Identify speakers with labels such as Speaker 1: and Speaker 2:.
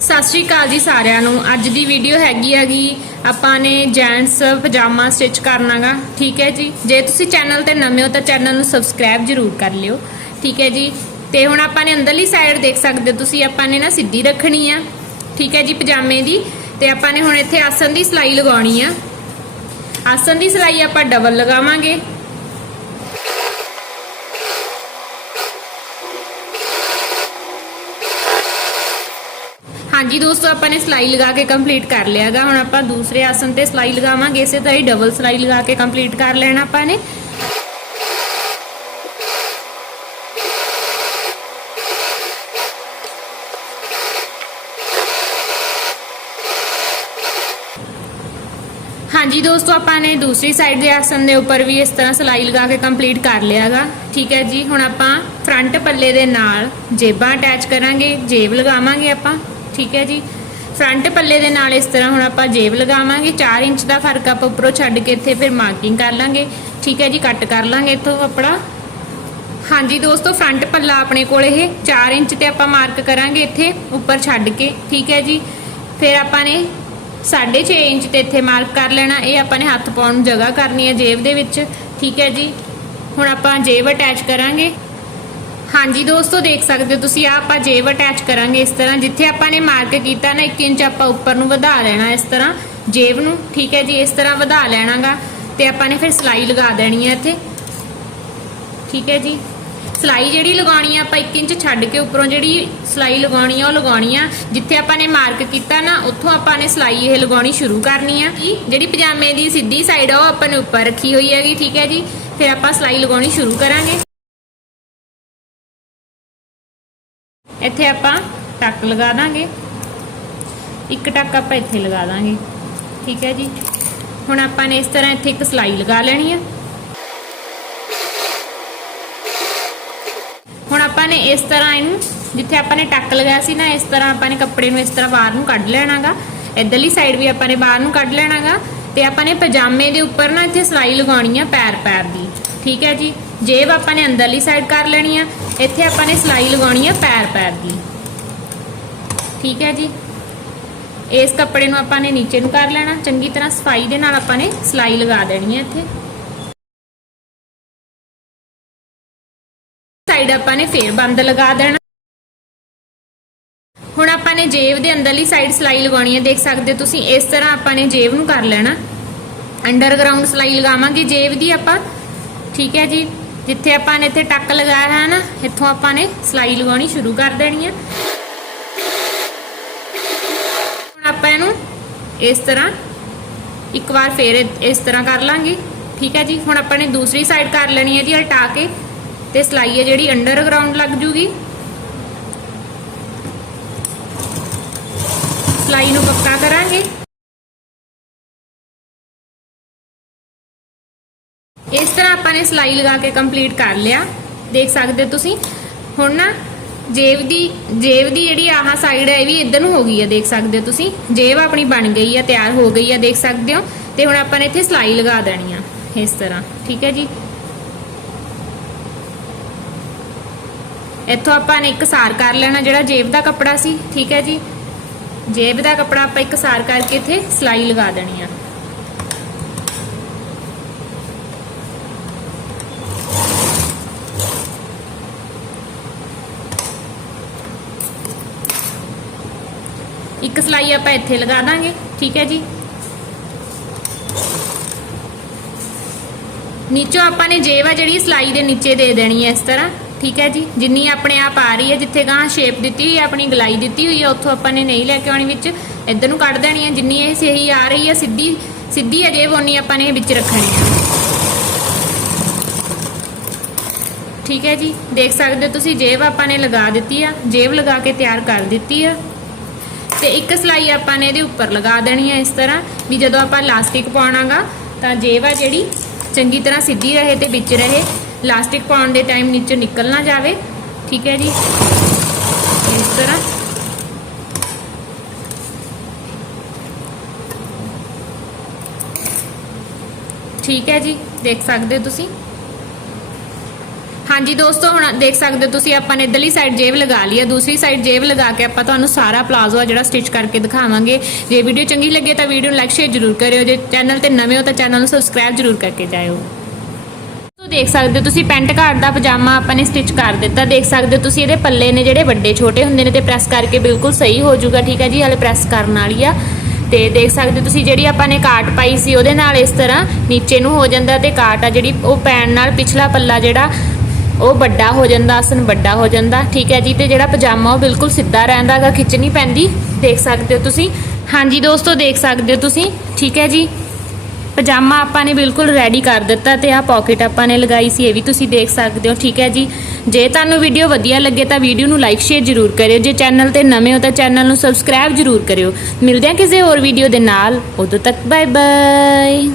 Speaker 1: ਸਤਿ ਸ਼੍ਰੀ ਅਕਾਲ ਜੀ ਸਾਰਿਆਂ ਨੂੰ। ਅੱਜ ਦੀ ਵੀਡੀਓ ਹੈਗੀ ਹੈਗੀ ਆਪਾਂ ਨੇ ਜੈਂਟਸ ਪਜਾਮਾ ਸਟਿਚ ਕਰਨਾਗਾ। ਠੀਕ ਹੈ ਜੀ? ਜੇ ਤੁਸੀਂ ਚੈਨਲ ਤੇ ਨਵੇਂ ਹੋ ਤਾਂ ਚੈਨਲ ਨੂੰ ਸਬਸਕ੍ਰਾਈਬ ਜ਼ਰੂਰ ਕਰ ਲਿਓ। ਠੀਕ ਹੈ ਜੀ? ਤੇ ਹੁਣ ਆਪਾਂ ਨੇ ਅੰਦਰਲੀ ਸਾਈਡ ਦੇਖ ਸਕਦੇ ਹੋ ਤੁਸੀਂ, ਆਪਾਂ ਨੇ ਨਾ ਸਿੱਧੀ ਰੱਖਣੀ ਆ। ਠੀਕ ਹੈ ਜੀ, ਪਜਾਮੇ ਦੀ। ਤੇ ਆਪਾਂ ਨੇ ਹੁਣ ਇੱਥੇ ਆਸਨ ਦੀ ਸਿਲਾਈ ਲਗਾਉਣੀ ਆ। ਆਸਨ ਦੀ ਸਿਲਾਈ ਆਪਾਂ ਡਬਲ ਲਗਾਵਾਂਗੇ। ਹਾਂਜੀ ਦੋਸਤੋ, ਆਪਾਂ ਨੇ ਸਿਲਾਈ ਲਗਾ ਕੇ ਕੰਪਲੀਟ ਕਰ ਲਿਆਗਾ ਹੁਣ ਆਪਾਂ ਦੂਸਰੇ ਆਸਨ ਤੇ ਸਿਲਾਈ ਲਗਾਵਾਂਗੇ, ਇਸੇ ਤਰ੍ਹਾਂ ਹੀ ਡਬਲ ਸਿਲਾਈ ਲਗਾ ਕੇ ਕੰਪਲੀਟ ਕਰ ਲੈਣਾ ਆਪਾਂ ਨੇ। ਹਾਂਜੀ ਦੋਸਤੋ, ਆਪਾਂ ਨੇ ਦੂਸਰੀ ਸਾਈਡ ਦੇ ਆਸਨ ਦੇ ਉੱਪਰ ਵੀ ਇਸ ਤਰ੍ਹਾਂ ਸਿਲਾਈ ਲਗਾ ਕੇ ਕੰਪਲੀਟ ਕਰ ਲਿਆਗਾ ਠੀਕ ਹੈ ਜੀ, ਹੁਣ ਆਪਾਂ ਫਰੰਟ ਪੱਲੇ ਦੇ ਨਾਲ ਜੇਬਾਂ ਅਟੈਚ ਕਰਾਂਗੇ, ਜੇਬ ਲਗਾਵਾਂਗੇ ਆਪਾਂ। ਠੀਕ ਹੈ ਜੀ। ਫਰੰਟ ਪੱਲੇ ਦੇ ਨਾਲ ਇਸ ਤਰ੍ਹਾਂ ਹੁਣ ਆਪਾਂ ਜੇਬ ਲਗਾਵਾਂਗੇ। 4 ਇੰਚ ਦਾ ਫ਼ਰਕ ਆਪਾਂ ਉੱਪਰੋਂ ਛੱਡ ਕੇ ਇੱਥੇ ਫਿਰ ਮਾਰਕਿੰਗ ਕਰ ਲਾਂਗੇ। ਠੀਕ ਹੈ ਜੀ, ਕੱਟ ਕਰ ਲਾਂਗੇ ਇੱਥੋਂ ਕੱਪੜਾ ਹਾਂਜੀ ਦੋਸਤੋ, ਫਰੰਟ ਪੱਲਾ ਆਪਣੇ ਕੋਲ ਇਹ 4 ਇੰਚ ਤੇ ਆਪਾਂ ਮਾਰਕ ਕਰਾਂਗੇ ਇੱਥੇ, ਉੱਪਰ ਛੱਡ ਕੇ। ਠੀਕ ਹੈ ਜੀ। ਫਿਰ ਆਪਾਂ ਨੇ 6.5 ਇੰਚ ਤੇ ਇੱਥੇ ਮਾਰਕ ਕਰ ਲੈਣਾ। ਇਹ ਆਪਾਂ ਨੇ ਹੱਥ ਪਾਉਣ ਨੂੰ ਜਗ੍ਹਾ ਕਰਨੀ ਹੈ ਜੇਬ ਦੇ ਵਿੱਚ। ਠੀਕ ਹੈ ਜੀ। ਹੁਣ ਆਪਾਂ ਜੇਬ ਅਟੈਚ ਕਰਾਂਗੇ। ਹਾਂਜੀ ਦੋਸਤੋ, ਦੇਖ ਸਕਦੇ ਹੋ ਤੁਸੀਂ ਆ ਆਪਾਂ ਜੇਬ ਅਟੈਚ ਕਰਾਂਗੇ ਇਸ ਤਰ੍ਹਾਂ। ਜਿੱਥੇ ਆਪਾਂ ਨੇ ਮਾਰਕ ਕੀਤਾ ਨਾ 1 ਇੰਚ ਆਪਾਂ ਉੱਪਰ ਨੂੰ ਵਧਾ ਲੈਣਾ ਇਸ ਤਰ੍ਹਾਂ, ਜੇਬ ਨੂੰ, ਠੀਕ ਹੈ ਜੀ, ਇਸ ਤਰ੍ਹਾਂ ਵਧਾ ਲੈਣਾਗਾ। ਤੇ ਆਪਾਂ ਨੇ ਫਿਰ ਸਿਲਾਈ ਲਗਾ ਦੇਣੀ ਹੈ ਇੱਥੇ। ਠੀਕ ਹੈ ਜੀ। ਸਿਲਾਈ ਜਿਹੜੀ ਲਗਾਉਣੀ ਆ, ਆਪਾਂ 1 ਇੰਚ ਛੱਡ ਕੇ ਉੱਪਰੋਂ ਜਿਹੜੀ ਸਿਲਾਈ ਲਗਾਉਣੀ ਆ, ਉਹ ਲਗਾਉਣੀ ਆ। ਜਿੱਥੇ ਆਪਾਂ ਨੇ ਮਾਰਕ ਕੀਤਾ ਨਾ, ਉੱਥੋਂ ਆਪਾਂ ਨੇ ਸਿਲਾਈ ਇਹ ਲਗਾਉਣੀ ਸ਼ੁਰੂ ਕਰਨੀ ਆ। ਜਿਹੜੀ ਪਜਾਮੇ ਦੀ ਸਿੱਧੀ ਸਾਈਡ ਆ, ਉਹ ਆਪਾਂ ਨੇ ਉੱਪਰ ਰੱਖੀ ਹੋਈ ਹੈਗੀ, ਠੀਕ ਹੈ ਜੀ। ਫਿਰ ਆਪਾਂ ਸਿਲਾਈ ਲਗਾਉਣੀ ਸ਼ੁਰੂ ਕਰਾਂਗੇ। ਇੱਥੇ ਆਪਾਂ ਟੱਕ ਲਗਾ ਦਾਂਗੇ। ਇੱਕ ਟੱਕ ਆਪਾਂ ਇੱਥੇ ਲਗਾ ਦਾਂਗੇ। ਠੀਕ ਹੈ ਜੀ। ਹੁਣ ਆਪਾਂ ਨੇ ਇਸ ਤਰ੍ਹਾਂ ਇੱਥੇ ਇੱਕ ਸਿਲਾਈ ਲਗਾ ਲੈਣੀ ਆ। ਹੁਣ ਆਪਾਂ ਨੇ ਇਸ ਤਰ੍ਹਾਂ ਇਹਨੂੰ, ਜਿੱਥੇ ਆਪਾਂ ਨੇ ਟੱਕ ਲਗਾਇਆ ਸੀ ਨਾ, ਇਸ ਤਰ੍ਹਾਂ ਆਪਾਂ ਨੇ ਕੱਪੜੇ ਨੂੰ ਇਸ ਤਰ੍ਹਾਂ ਬਾਹਰ ਨੂੰ ਕੱਢ ਲੈਣਾਗਾ। ਇਧਰਲੀ ਸਾਈਡ ਵੀ ਆਪਾਂ ਨੇ ਬਾਹਰ ਨੂੰ ਕੱਢ ਲੈਣਾਗਾ। ਤੇ ਆਪਾਂ ਨੇ ਪਜਾਮੇ ਦੇ ਉੱਪਰ ਨਾ ਇੱਥੇ ਸਿਲਾਈ ਲਗਾਉਣੀ ਆ ਪੈਰ ਪੈਰ ਦੀ। ਠੀਕ ਹੈ ਜੀ। ਜੇਬ ਆਪਾਂ ਨੇ ਅੰਦਰਲੀ ਸਾਈਡ ਕਰ ਲੈਣੀ ਆ। ਇੱਥੇ ਆਪਾਂ ਨੇ ਸਿਲਾਈ ਲਗਾਉਣੀ ਹੈ ਪੈਰ ਪੈਰ ਦੀ। ਠੀਕ ਹੈ ਜੀ? ਇਸ ਕੱਪੜੇ ਨੂੰ ਆਪਾਂ ਨੇ ਨੀਚੇ ਨੂੰ ਕਰ ਲੈਣਾ। ਚੰਗੀ ਤਰ੍ਹਾਂ ਸਫ਼ਾਈ ਦੇ ਨਾਲ ਆਪਾਂ ਨੇ ਸਿਲਾਈ ਲਗਾ ਦੇਣੀ ਹੈ ਇੱਥੇ। ਸਾਈਡ ਆਪਾਂ ਨੇ ਫੇਰ ਬੰਦ ਲਗਾ ਦੇਣਾ। ਹੁਣ ਆਪਾਂ ਨੇ ਜੇਬ ਦੇ ਅੰਦਰਲੀ ਸਾਈਡ ਸਿਲਾਈ ਲਗਾਉਣੀ ਹੈ ਦੇਖ ਸਕਦੇ ਤੁਸੀਂ, ਇਸ ਤਰ੍ਹਾਂ ਆਪਾਂ ਨੇ ਜੇਬ ਨੂੰ ਕਰ ਲੈਣਾ। ਅੰਡਰਗਰਾਉਂਡ ਸਿਲਾਈ ਲਗਾਵਾਂਗੇ ਜੇਬ ਦੀ ਆਪਾਂ। ਠੀਕ ਹੈ ਜੀ? ਜਿੱਥੇ ਆਪਾਂ ਨੇ ਇੱਥੇ ਟੱਕ ਲਗਾਇਆ ਹੈ ਨਾ, ਇੱਥੋਂ ਆਪਾਂ ਨੇ ਸਿਲਾਈ ਲਗਾਉਣੀ ਸ਼ੁਰੂ ਕਰ ਦੇਣੀ ਹੈ ਹੁਣ ਆਪਾਂ ਇਹਨੂੰ ਇਸ ਤਰ੍ਹਾਂ ਇੱਕ ਵਾਰ ਫੇਰ ਇਸ ਤਰ੍ਹਾਂ ਕਰ ਲਾਂਗੇ। ਠੀਕ ਹੈ ਜੀ? ਹੁਣ ਆਪਾਂ ਨੇ ਦੂਸਰੀ ਸਾਈਡ ਕਰ ਲੈਣੀ ਹੈ ਜੀ, ਹਟਾ ਕੇ। ਤੇ ਸਿਲਾਈ ਹੈ ਜਿਹੜੀ ਅੰਡਰਗਰਾਉਂਡ ਲੱਗ ਜੂਗੀ। ਸਿਲਾਈ ਨੂੰ ਪੱਕਾ ਕਰਾਂਗੇ। ਇਸ ਤਰ੍ਹਾਂ ਆਪਾਂ ਨੇ ਸਿਲਾਈ ਲਗਾ ਕੇ ਕੰਪਲੀਟ ਕਰ ਲਿਆ। ਦੇਖ ਸਕਦੇ ਹੋ ਤੁਸੀਂ। ਹੁਣ ਨਾ, ਜੇਬ ਦੀ ਜੇਬ ਦੀ ਜਿਹੜੀ ਆਹ ਸਾਈਡ ਹੈ, ਇਹ ਵੀ ਇਧਰ ਨੂੰ ਹੋ ਗਈ ਹੈ, ਦੇਖ ਸਕਦੇ ਹੋ ਤੁਸੀਂ। ਜੇਬ ਆਪਣੀ ਬਣ ਗਈ ਹੈ, ਤਿਆਰ ਹੋ ਗਈ ਹੈ, ਦੇਖ ਸਕਦੇ ਹੋ। ਤੇ ਹੁਣ ਆਪਾਂ ਨੇ ਇੱਥੇ ਸਿਲਾਈ ਲਗਾ ਦੇਣੀ ਆ, ਇਸ ਤਰ੍ਹਾਂ। ਠੀਕ ਹੈ ਜੀ? ਇੱਥੋਂ ਆਪਾਂ ਨੇ ਇੱਕ ਸਾਰ ਕਰ ਲੈਣਾ, ਜਿਹੜਾ ਜੇਬ ਦਾ ਕੱਪੜਾ ਸੀ। ਠੀਕ ਹੈ ਜੀ? ਜੇਬ ਦਾ ਕੱਪੜਾ ਆਪਾਂ ਇੱਕ ਸਾਰ ਕਰਕੇ ਇੱਥੇ ਸਿਲਾਈ ਲਗਾ ਦੇਣੀ ਆ। ਇੱਕ ਸਿਲਾਈ ਆਪਾਂ ਇੱਥੇ ਲਗਾ ਦਾਂਗੇ, ਠੀਕ ਹੈ ਜੀ? ਨੀਚੋਂ ਆਪਾਂ ਨੇ ਜੇਬ ਆ ਜਿਹੜੀ ਸਿਲਾਈ ਦੇ ਨੀਚੇ ਦੇ ਦੇਣੀ ਹੈ ਇਸ ਤਰ੍ਹਾਂ, ਠੀਕ ਹੈ ਜੀ? ਜਿੰਨੀ ਆਪਣੇ ਆਪ ਆ ਰਹੀ ਹੈ, ਜਿੱਥੇ ਗਾਂ ਸ਼ੇਪ ਦਿੱਤੀ ਹੋਈ ਹੈ, ਆਪਣੀ ਗਲਾਈ ਦਿੱਤੀ ਹੋਈ ਹੈ, ਉੱਥੋਂ ਆਪਾਂ ਨੇ ਨਹੀਂ ਲੈ ਕੇ ਆਉਣੀ ਵਿੱਚ। ਇੱਧਰ ਨੂੰ ਕੱਢ ਦੇਣੀ ਹੈ, ਜਿੰਨੀ ਇਹ ਸਹੀ ਆ ਰਹੀ ਹੈ, ਸਿੱਧੀ ਸਿੱਧੀ ਹੈ ਜੇਬ ਉਨੀ ਆਪਾਂ ਨੇ ਇਹ ਵਿੱਚ ਰੱਖਣੀ ਹੈ। ਠੀਕ ਹੈ ਜੀ? ਦੇਖ ਸਕਦੇ ਹੋ ਤੁਸੀਂ, ਜੇਬ ਆਪਾਂ ਨੇ ਲਗਾ ਦਿੱਤੀ ਆ, ਜੇਬ ਲਗਾ ਕੇ ਤਿਆਰ ਕਰ ਦਿੱਤੀ ਆ। ਤੇ ਇੱਕ ਸਲਾਈ ਆਪਾਂ ਨੇ ਇਹਦੇ ਉੱਪਰ ਲਗਾ ਦੇਣੀ ਹੈ ਇਸ ਤਰ੍ਹਾਂ, ਵੀ ਜਦੋਂ ਆਪਾਂ ਲਾਸਟਿਕ ਪਾਉਣਾਗਾ ਤਾਂ ਜੇਬ ਆ ਜਿਹੜੀ ਚੰਗੀ ਤਰ੍ਹਾਂ ਸਿੱਧੀ ਰਹੇ ਤੇ ਵਿੱਚ ਰਹੇ। ਲਾਸਟਿਕ ਪਾਉਣ ਦੇ ਟਾਈਮ ਨੀਚੇ ਨਿਕਲ ਨਾ ਜਾਵੇ, ਠੀਕ ਹੈ ਜੀ? ਇਸ ਤਰ੍ਹਾਂ। ਠੀਕ ਹੈ ਜੀ, ਦੇਖ ਸਕਦੇ ਹੋ ਤੁਸੀਂ? ਹਾਂਜੀ ਦੋਸਤੋ, ਹੁਣ ਦੇਖ ਸਕਦੇ ਹੋ ਤੁਸੀਂ, ਆਪਾਂ ਨੇ ਇਧਰਲੀ ਸਾਈਡ ਜੇਬ ਲਗਾ ਲਈ ਹੈ ਦੂਸਰੀ ਸਾਈਡ ਜੇਬ ਲਗਾ ਕੇ ਆਪਾਂ ਤੁਹਾਨੂੰ ਸਾਰਾ ਪਲਾਜ਼ੋ ਆ ਜਿਹੜਾ ਸਟਿਚ ਕਰਕੇ ਦਿਖਾਵਾਂਗੇ। ਜੇ ਵੀਡੀਓ ਚੰਗੀ ਲੱਗੇ ਤਾਂ ਵੀਡੀਓ ਨੂੰ ਲਾਈਕ ਸ਼ੇਅਰ ਜ਼ਰੂਰ ਕਰਿਓ। ਜੇ ਚੈਨਲ ਤੇ ਨਵੇਂ ਹੋ ਤਾਂ ਚੈਨਲ ਨੂੰ ਸਬਸਕ੍ਰਾਈਬ ਜ਼ਰੂਰ ਕਰਕੇ ਜਾਇਓ। ਦੇਖ ਸਕਦੇ ਹੋ ਤੁਸੀਂ, ਪੈਂਟ ਘਾਟ ਦਾ ਪਜਾਮਾ ਆਪਾਂ ਨੇ ਸਟਿਚ ਕਰ ਦਿੱਤਾ। ਦੇਖ ਸਕਦੇ ਹੋ ਤੁਸੀਂ, ਇਹਦੇ ਪੱਲੇ ਨੇ ਜਿਹੜੇ ਵੱਡੇ ਛੋਟੇ ਹੁੰਦੇ ਨੇ ਤੇ ਪ੍ਰੈਸ ਕਰਕੇ ਬਿਲਕੁਲ ਸਹੀ ਹੋ ਜਾਊਗਾ, ਠੀਕ ਹੈ ਜੀ? ਹਲੇ ਪ੍ਰੈਸ ਕਰਨ ਵਾਲੀ ਆ। ਤੇ ਦੇਖ ਸਕਦੇ ਹੋ ਤੁਸੀਂ, ਜਿਹੜੀ ਆਪਾਂ ਨੇ ਕਾਟ ਪਾਈ ਸੀ, ਉਹਦੇ ਨਾਲ ਇਸ ਤਰ੍ਹਾਂ ਨੀਚੇ ਨੂੰ ਹੋ ਜਾਂਦਾ ਤੇ ਕਾਟ ਆ ਜਿਹੜੀ, ਉਹ ਪੈਣ ਨਾਲ ਪਿਛਲਾ ਪੱਲਾ ਜਿਹੜਾ ਉਹ ਵੱਡਾ ਹੋ ਜਾਂਦਾ ਆਸਨ ਵੱਡਾ ਹੋ ਜਾਂਦਾ, ਠੀਕ ਹੈ ਜੀ, ਤੇ ਜਿਹੜਾ ਪਜਾਮਾ ਉਹ ਬਿਲਕੁਲ ਸਿੱਧਾ ਰਹਿੰਦਾਗਾ ਖਿੱਚ ਨਹੀਂ ਪੈਂਦੀ, ਦੇਖ ਸਕਦੇ ਹੋ ਤੁਸੀਂ। ਹਾਂਜੀ ਦੋਸਤੋ, ਦੇਖ ਸਕਦੇ ਹੋ ਤੁਸੀਂ, ਠੀਕ ਹੈ ਜੀ। ਪਜਾਮਾ ਆਪਾਂ ਨੇ ਬਿਲਕੁਲ ਰੈਡੀ ਕਰ ਦਿੱਤਾ ਤੇ ਆਹ ਪਾਕਟ ਆਪਾਂ ਨੇ ਲਗਾਈ ਸੀ, ਇਹ ਵੀ ਤੁਸੀਂ ਦੇਖ ਸਕਦੇ ਹੋ, ਠੀਕ ਹੈ ਜੀ। ਜੇ ਤੁਹਾਨੂੰ ਵੀਡੀਓ ਵਧੀਆ ਲੱਗੇ ਤਾਂ ਵੀਡੀਓ ਨੂੰ ਲਾਈਕ ਸ਼ੇਅਰ ਜ਼ਰੂਰ ਕਰਿਓ। ਜੇ ਚੈਨਲ ਤੇ ਨਵੇਂ ਹੋ ਤਾਂ ਚੈਨਲ ਨੂੰ ਸਬਸਕ੍ਰਾਈਬ ਜ਼ਰੂਰ ਕਰਿਓ। ਮਿਲਦੇ ਹਾਂ ਕਿਸੇ ਹੋਰ ਵੀਡੀਓ ਦੇ ਨਾਲ, ਉਦੋਂ ਤੱਕ ਬਾਏ ਬਾਏ